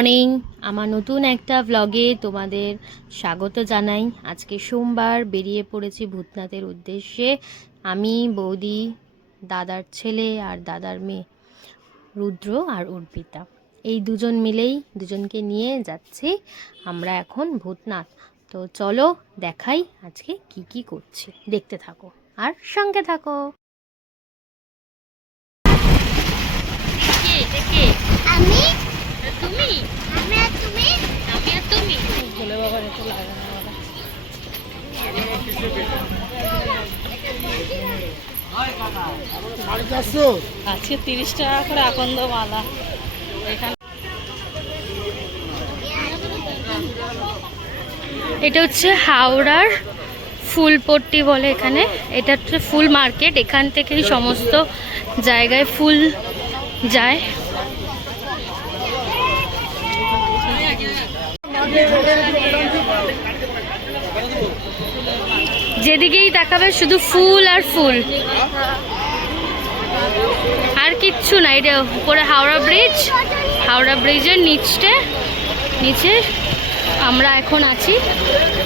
Morning, আমার নতুন একটা ব্লগে তোমাদের স্বাগত জানাই। আজকে সোমবার, বেরিয়ে পড়েছি ভূতনাথের উদ্দেশ্যে। আমি, বৌদি, দাদার ছেলে আর দাদার মেয়ে রুদ্র আর অর্পিতা, এই দুজন মিলেই দুজনকে নিয়ে যাচ্ছি আমরা এখন ভূতনাথ। তো চলো দেখাই আজকে কি কি করছি, দেখতে থাকো আর সঙ্গে থাকো। আমি তুমি আমি আর তুমি আমি আর তুমি বলে বাবা একটু লাগে না আজকে 30 টাকা করে আকন্দ মালা এখানে। এটা হচ্ছে হাওড়ার ফুলপট্টি বলে এখানে। এটা হচ্ছে ফুল মার্কেট, এখান থেকেই সমস্ত জায়গায় ফুল যায়। যেদিকেই তাকাবে শুধু ফুল আর ফুল, আর কিচ্ছু না। এটা উপরে হাওড়া ব্রিজ, হাওড়া ব্রিজের নিচে আমরা এখন আছি,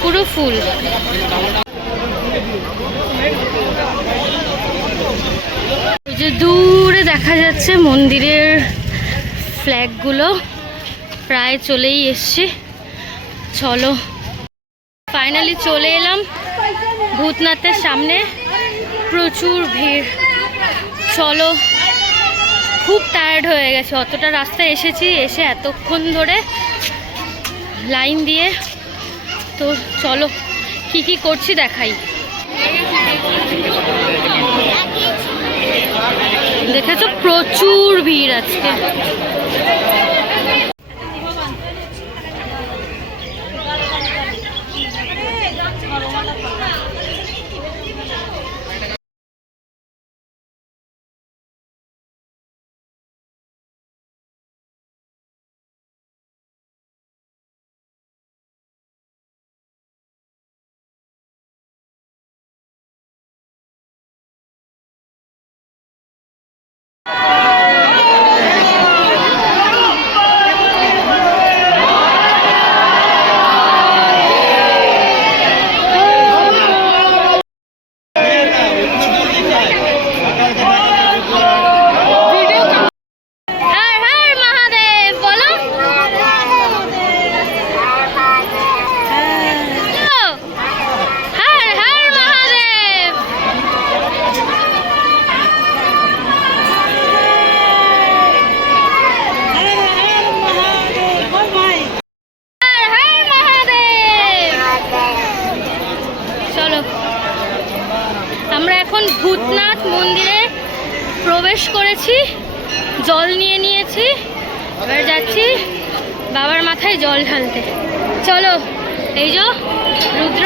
পুরো ফুল। ওই যে দূরে দেখা যাচ্ছে মন্দিরের ফ্ল্যাগগুলো, প্রায় চলেই এসছে। চলো, ফাইনালি চলে এলাম ভূতনাথের সামনে। প্রচুর ভিড়। চলো, খুব টায়ার্ড হয়ে গেছে, অতটা রাস্তা এসেছি, এসে এতক্ষণ ধরে লাইন দিয়ে। তো চলো কি কি করছি দেখাই। দেখেছো প্রচুর ভিড় আজকে। আমরা এখন ভূতনাথ মন্দিরে প্রবেশ করেছি, জল নিয়ে নিয়েছি, এবার যাচ্ছি বাবার মাথায় জল ঢালতে। চলো, এই যে রুদ্র